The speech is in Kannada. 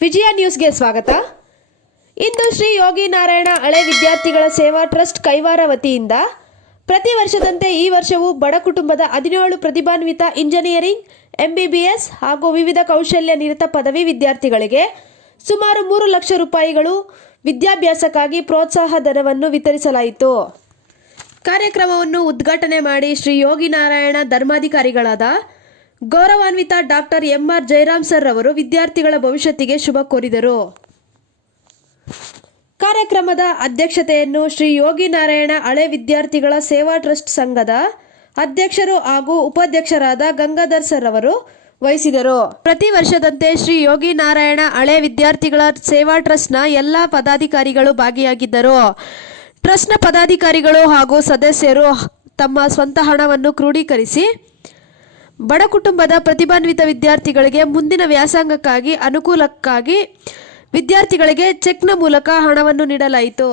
ವಿಜಯ ನ್ಯೂಸ್ಗೆ ಸ್ವಾಗತ. ಇಂದು ಶ್ರೀ ಯೋಗಿ ನಾರಾಯಣ ಹಳೆ ವಿದ್ಯಾರ್ಥಿಗಳ ಸೇವಾ ಟ್ರಸ್ಟ್ ಕೈವಾರ ವತಿಯಿಂದ ಪ್ರತಿ ವರ್ಷದಂತೆ ಈ ವರ್ಷವೂ ಬಡ ಕುಟುಂಬದ 17 ಪ್ರತಿಭಾನ್ವಿತ ಇಂಜಿನಿಯರಿಂಗ್, MBBS ಹಾಗೂ ವಿವಿಧ ಕೌಶಲ್ಯ ನಿರತ ಪದವಿ ವಿದ್ಯಾರ್ಥಿಗಳಿಗೆ ಸುಮಾರು 3 ಲಕ್ಷ ರೂಪಾಯಿಗಳು ವಿದ್ಯಾಭ್ಯಾಸಕ್ಕಾಗಿ ಪ್ರೋತ್ಸಾಹ ಧನವನ್ನು ವಿತರಿಸಲಾಯಿತು. ಕಾರ್ಯಕ್ರಮವನ್ನು ಉದ್ಘಾಟನೆ ಮಾಡಿ ಶ್ರೀ ಯೋಗಿ ನಾರಾಯಣ ಧರ್ಮಾಧಿಕಾರಿಗಳಾದ ಗೌರವಾನ್ವಿತ ಡಾಕ್ಟರ್ MR ಜಯರಾಮ್ ಸರ್ ಅವರು ವಿದ್ಯಾರ್ಥಿಗಳ ಭವಿಷ್ಯತ್ತಿಗೆ ಶುಭ ಕೋರಿದರು. ಕಾರ್ಯಕ್ರಮದ ಅಧ್ಯಕ್ಷತೆಯನ್ನು ಶ್ರೀ ಯೋಗಿ ನಾರಾಯಣ ಹಳೆ ವಿದ್ಯಾರ್ಥಿಗಳ ಸೇವಾ ಟ್ರಸ್ಟ್ ಸಂಘದ ಅಧ್ಯಕ್ಷರು ಹಾಗೂ ಉಪಾಧ್ಯಕ್ಷರಾದ ಗಂಗಾಧರ್ ಸರ್ ಅವರು ವಹಿಸಿದರು. ಪ್ರತಿ ವರ್ಷದಂತೆ ಶ್ರೀ ಯೋಗಿ ನಾರಾಯಣ ಹಳೆ ವಿದ್ಯಾರ್ಥಿಗಳ ಸೇವಾ ಟ್ರಸ್ಟ್ನ ಎಲ್ಲ ಪದಾಧಿಕಾರಿಗಳು ಭಾಗಿಯಾಗಿದ್ದರು. ಟ್ರಸ್ಟ್ನ ಪದಾಧಿಕಾರಿಗಳು ಹಾಗೂ ಸದಸ್ಯರು ತಮ್ಮ ಸ್ವಂತ ಹಣವನ್ನು ಕ್ರೋಢೀಕರಿಸಿ ಬಡ ಕುಟುಂಬದ ಪ್ರತಿಭಾನ್ವಿತ ವಿದ್ಯಾರ್ಥಿಗಳಿಗೆ ಮುಂದಿನ ವ್ಯಾಸಂಗಕ್ಕಾಗಿ ಅನುಕೂಲಕ್ಕಾಗಿ ವಿದ್ಯಾರ್ಥಿಗಳಿಗೆ ಚೆಕ್ನ ಮೂಲಕ ಹಣವನ್ನು ನೀಡಲಾಯಿತು.